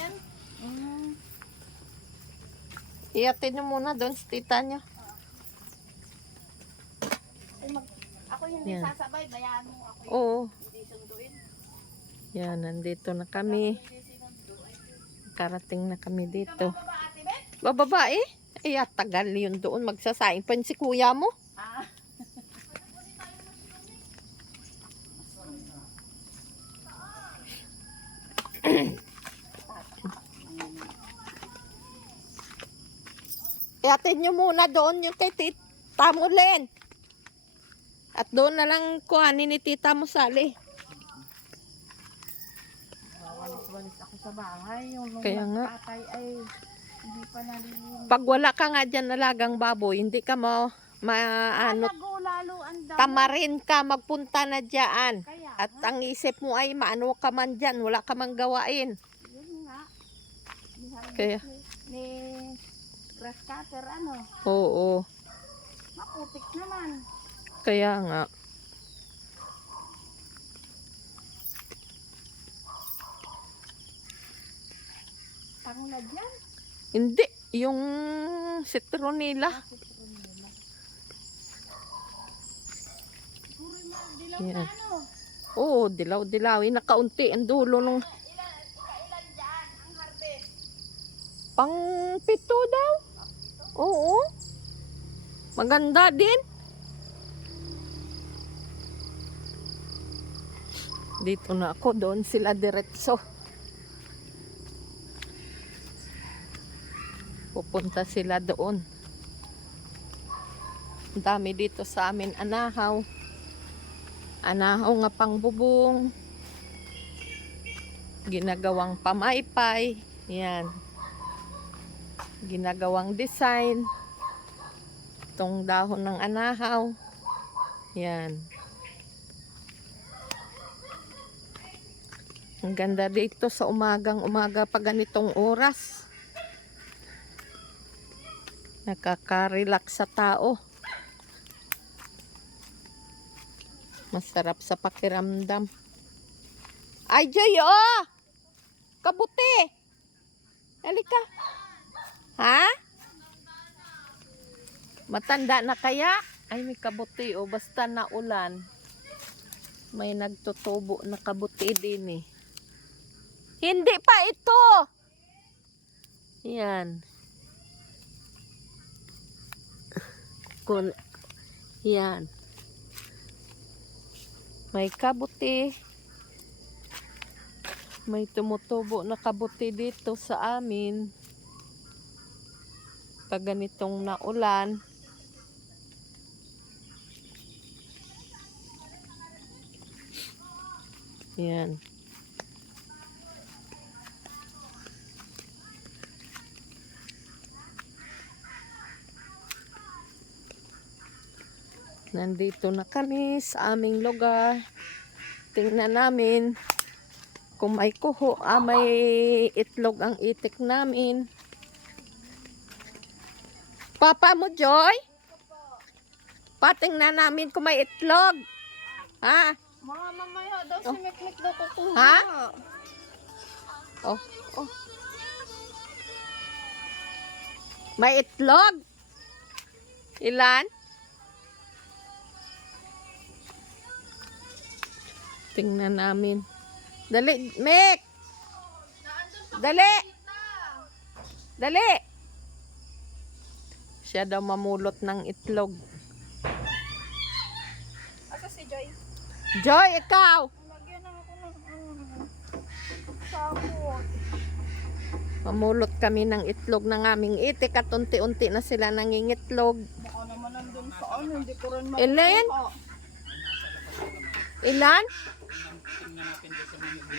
dyan. Iyatin nyo muna doon sa tita nyo. Ako hindi Yan. sasabay, bayaan mo ako Oo. hindi sunduin. Yan, nandito na kami. Karating na kami dito. Baba ate Bet? Bababa eh. Ay, tagal yun doon. Magsasaing pa yun si kuya mo. Ah. Iyatin nyo muna doon yung kay tita mo, Len. At doon na lang kuhanin ni tita mo, Sally. Walis-walis ako sa bahay. Yung Kaya nga. tatay ay hindi pa nalilinis. Pag wala ka nga dyan nalagang baboy, hindi ka mo maano, Lalo ang dami. tamarin ka, magpunta na dyan. Kaya At nga, ang isip mo ay maano ka man dyan, wala ka man gawain. yun nga. Kaya, Ni grass cutter ano. oo, Maputik naman. kaya nga. Tanglad yan. Hindi, yung citronella. Siguro yung dilaw Yan. na ano. Oo, dilaw-dilawin. Nakaunti ang dulo nung Kailan dyan ang harvest? pang pito daw. Oo. Maganda din. Dito na ako, doon sila diretso. Pupunta sila doon. Ang dami dito sa amin anahaw. Anahaw nga pang bubong. Ginagawang pamaypay. Yan. Ginagawang design. Itong dahon ng anahaw. Yan. Ang ganda dito sa umagang-umaga pa ganitong oras. Nakaka-relax sa tao. Masarap sa pakiramdam. Ay, Joy, oh! Kabuti! Halika. Ha? Matanda na kaya? Ay, may kabuti, oh. Basta na ulan. May nagtutubo na kabuti din, eh. Hindi pa ito! Yan. Yan. May kabuti. May tumutubo na kabuti dito sa amin. Pag ganitong naulan. Yan. Nandito na kami sa aming lugar. Tingnan namin kung may kuho, may itlog ang itik namin. Papa mo, Joy? Patingnan namin kung may itlog. Ha? Mamaya daw si Mikmik daw kukuha. Ha? Oh, oh. May itlog? Ilan? Tingnan namin. Dali, Mek! Dali! Dali! Siya daw mamulot ng itlog. Asa si Joy? Joy, ikaw! Lagyan na ako ng sako. Mamulot kami ng itlog ng aming itik at unti-unti na sila nangingitlog. Baka naman nandun sa ano, hindi ko rin Ellen? Ilan?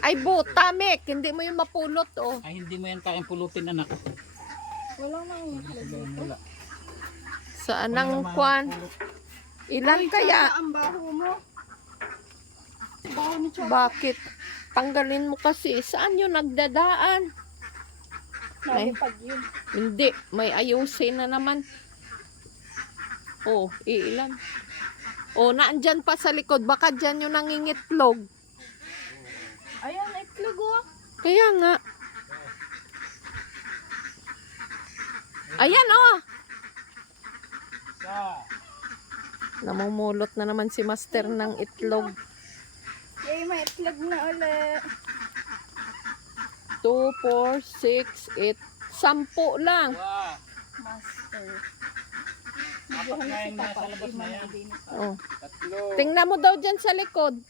Ay, buta, Mek. Hindi mo yung mapulot, oh. Ay, hindi mo yan kayang pulutin, anak. Wala nang itlog. Wala. Saan ang kwan? Ilan kaya? Ang baho mo. Baho ni Chok. Bakit? Tanggalin mo kasi. Saan yun nagdadaan? Nalipad yun. Hindi. May ayusin na naman. Oh, ilan? Oh, naandyan pa sa likod. Baka dyan yung nangingitlog. Ayan, itlog oh. Kaya nga. Ayan oh. Sa. Namumulot na naman si Master ng itlog. Yay, may itlog na ulit. 2, 4, 6, 8. 10 lang. Wow. Master. Apat na yung nasa labas na yan. Oh. Tatlo. Tingnan mo daw dyan sa likod.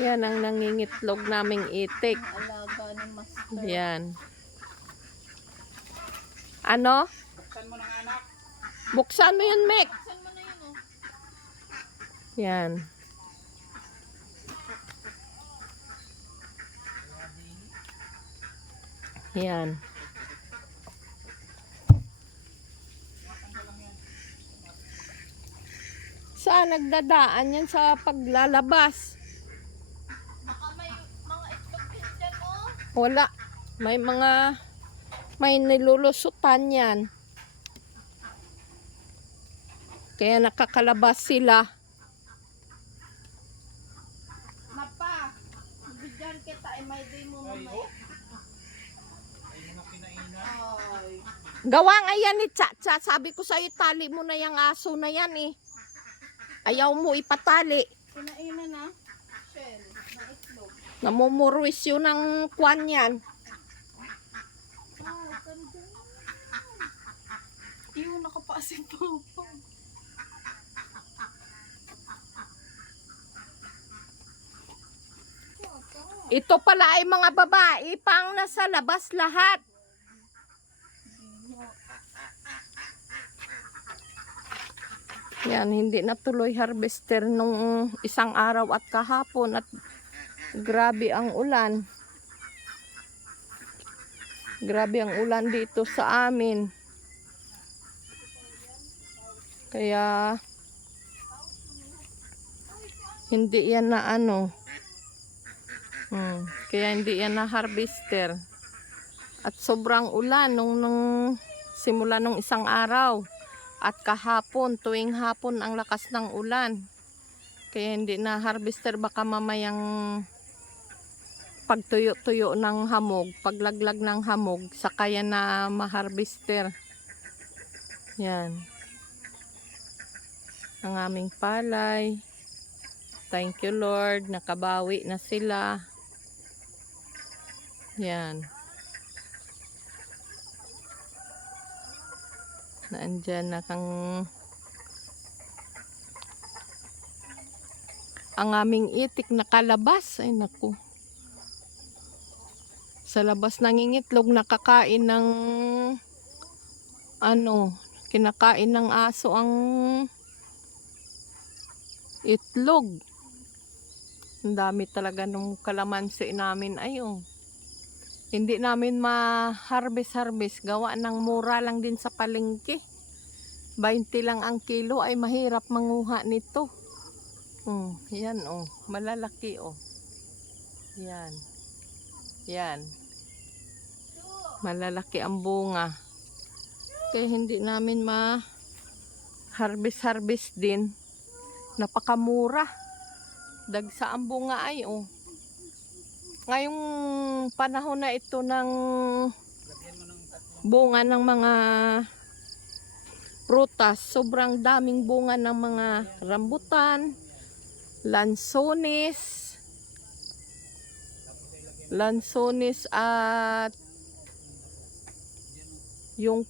Yan ang nangingitlog naming itik. Alaga ni Master. Yan. Ano? Buksan mo ng anak. Buksan mo yun, Mek. Saan mo na yun, oh? Yan. Yan. Saan nagdadaan yan sa paglalabas? Baka may mga itlog din dyan, oh. Wala. May nilulusutan yan. Kaya nakakalabas sila. Mapa, bigyan kita, may day mo mamaya. Ay, mga kinainan. Ay. Gawa nga yan ni Chacha. Sabi ko sa'yo, tali mo na yung aso na yan eh. Ayaw mo ipatali. Kinainan na. Shell, na itlog. Namumurwis yun ng kwan yan. Ah, ganda. Iyo, nakapaasin pa ako. Ito pala ay mga babae pang nasa labas lahat. Yan, hindi natuloy harvester nung isang araw at kahapon at grabe ang ulan. Grabe ang ulan dito sa amin. Kaya hindi yan na ano. Kaya hindi yan na harvester. At sobrang ulan nung simula nung isang araw. At kahapon, tuwing hapon ang lakas ng ulan. Kaya hindi na harvester, baka mamayang pagtuyo-tuyo ng hamog, paglaglag ng hamog, saka yan na ma-harvester. Yan. Ang aming palay. Thank you Lord, nakabawi na sila. Yan. Naandyan na ang aming itik nakalabas. Ay naku. Sa labas nangingitlog, nakakain ng kinakain ng aso ang itlog. Ang dami talaga nung kalamansi namin. Ayun. Hindi namin ma-harvest gawa ng mura lang din sa palengke. 20 lang ang kilo, ay mahirap manguha nito. Yan malalaki Yan. Yan. Malalaki ang bunga. Kaya hindi namin ma-harvest din. Napakamura. Dagsa ang bunga ay Ngayong panahon na ito ng bunga ng mga prutas, sobrang daming bunga ng mga rambutan, lansones at yung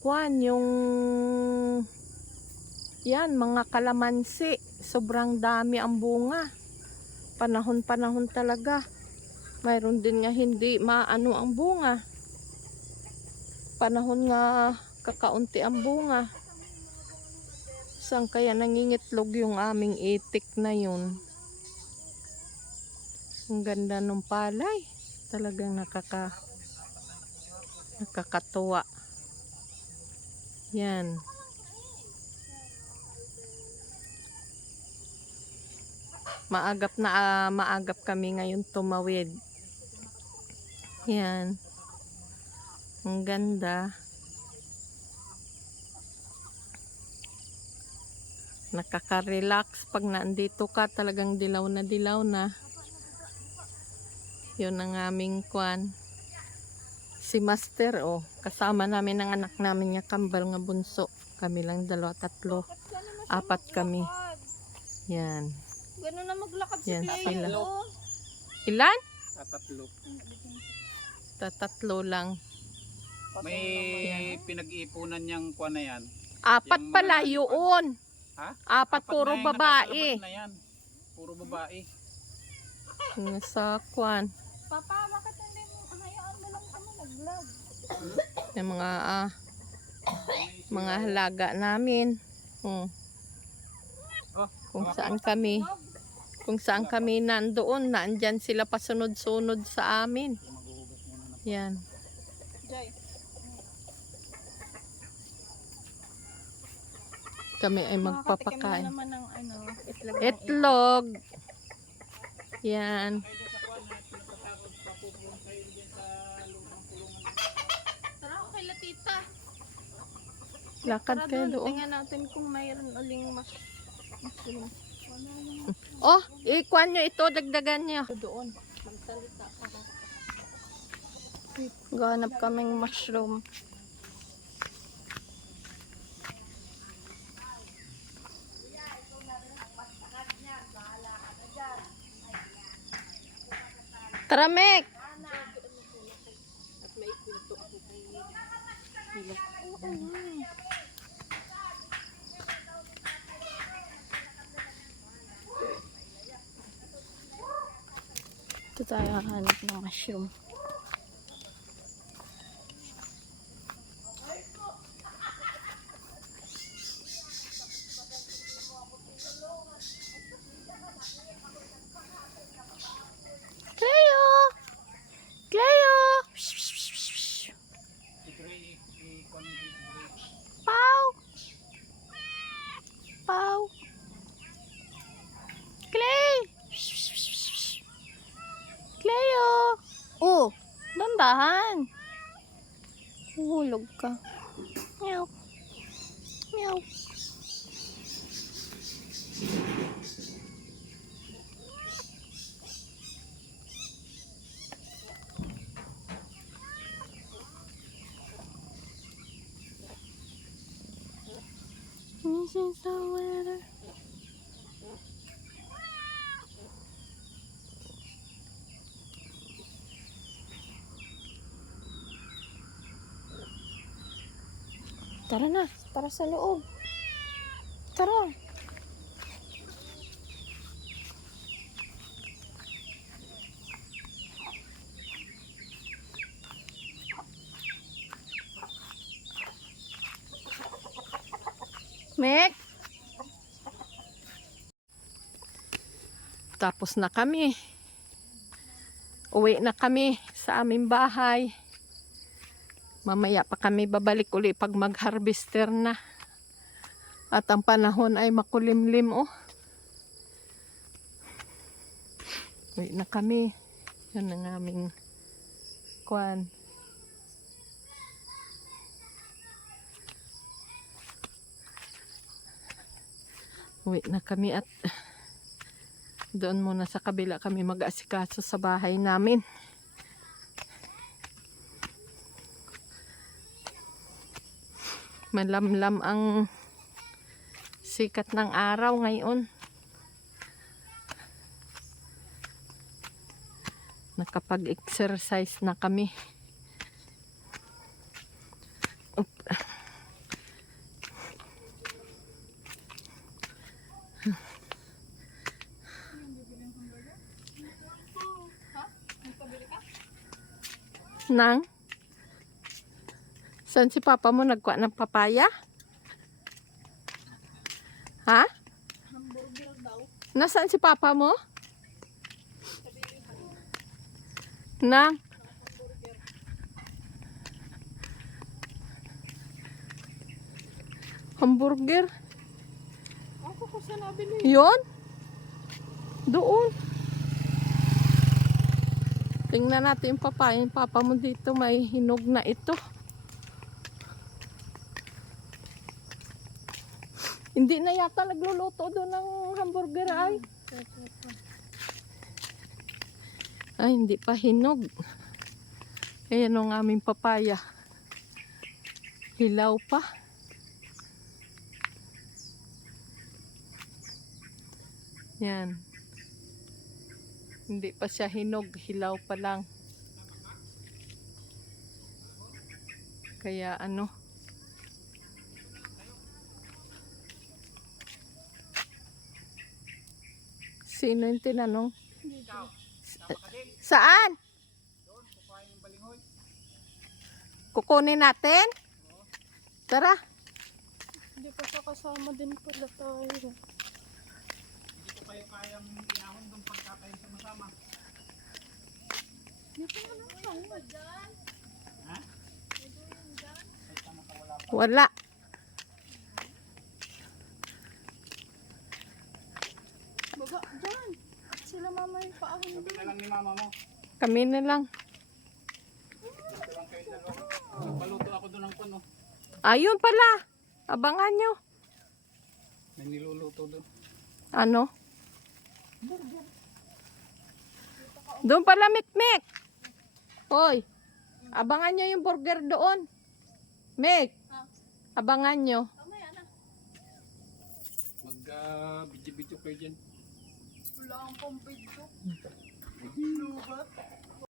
mga kalamansi, sobrang dami ang bunga. Panahon talaga. Mayroon din nga hindi maano ang bunga. Panahon nga kakaunti ang bunga. Saan kaya nangingitlog yung aming itik na yun? Ang ganda ng palay. Talagang nakakatuwa. Yan. Maagap kami ngayon tumawid. Yan. Ang ganda. Nakaka-relax pag nandito ka, talagang dilaw na. Yun ang aming Si Master, oh. Kasama namin ang anak namin nga kambal nga bunso. Kami lang 2, 3, 4 kami. Yan. Ganun na maglakad si Yan Cleo. sila. Ilan? Tatatlo. 3 lang. May pinag-iipunan niyang kuha na yan. 4 Yung pala mga- yun. Ha? 4 puro na yung babae. nakakalabas na yan. Puro babae. Nasa kwan. Papa, bakit hindi mo hayaan mo lang kami nag-vlog? Yung mga halaga namin. Oh, Kung saan kami nandoon, naandyan sila pasunod-sunod sa amin. maghuhugas muna na. Yan. Jay. Kami ay Makakatikim magpapakain. na naman ng itlog. Itlog. Yan. Kayo doon sa kuha na pinagkatapos papupunta kayo dyan sa lumang kulungan. Tara ako kay Latita. Lakad Tara kayo doon. doon. Tingnan natin kung mayroon uling mushroom. Wala yung Oh, ikuan nyo ito, dagdagan nyo. doon. Magsalita ka ba? Gahanap kaming mushroom. Tara, Mek! Ito tayo hanap ng mushroom. Cleo! Cleo! Si Gray, i-kuha ni Gray. Pau! Pau! Clay! Cleo! Oh, dandahan. Hulog ka. Meow. Meow. This is the weather. Tara na, tara sa loob. Tara. Mek! Tapos na kami. Uwi na kami sa aming bahay. Mamaya pa kami babalik uli pag mag-harvester na. At ang panahon ay makulimlim, oh. Uwi na kami. Yan ang aming kwan. Uwi na kami at doon muna sa kabila kami mag-asikaso sa bahay namin. Malamlam ang sikat ng araw ngayon. Nakapag-exercise na kami. Up. Nang? Saan si papa mo nagkuha ng papaya? Ha? Hamburger daw. Nasaan si papa mo? Nang? Hamburger? Ako ko sa nabili. Yon? Doon. Tingnan natin yung papaya. Yung papa mo dito may hinog na ito. Hindi na yata nagluluto doon ng hamburger ay. Ay, hindi pa hinog. Ayan ang aming papaya. Hilaw pa. Yan. Hindi pa siya hinog, hilaw pa lang. Kaya ano. Sino yung tinanong? Saan? Doon, kukuhain yung balingoy. Kukunin natin? Tara. Hindi pa siya kasama din pala tayo. Hindi ko kayo kayang inahon doon pagka kayo sama-sama. Dito na lang tayo. Ha? Ay, tama ka, wala pa. Wala. Baba, dyan. Sila mama yung paahon Sabi doon. na lang ni mama mo. Kami na lang. Dito lang kayo dalawa. Nagpaluto ako doon ng kuno. Ayun pala. Abangan nyo. May niluluto doon. Ano? Doon pala, Mikmik. Hoy. Abangan nyo yung burger doon. Mik. Abangan nyo. Mamaya na. Mag-video kayo dyan. Wala akong pang video.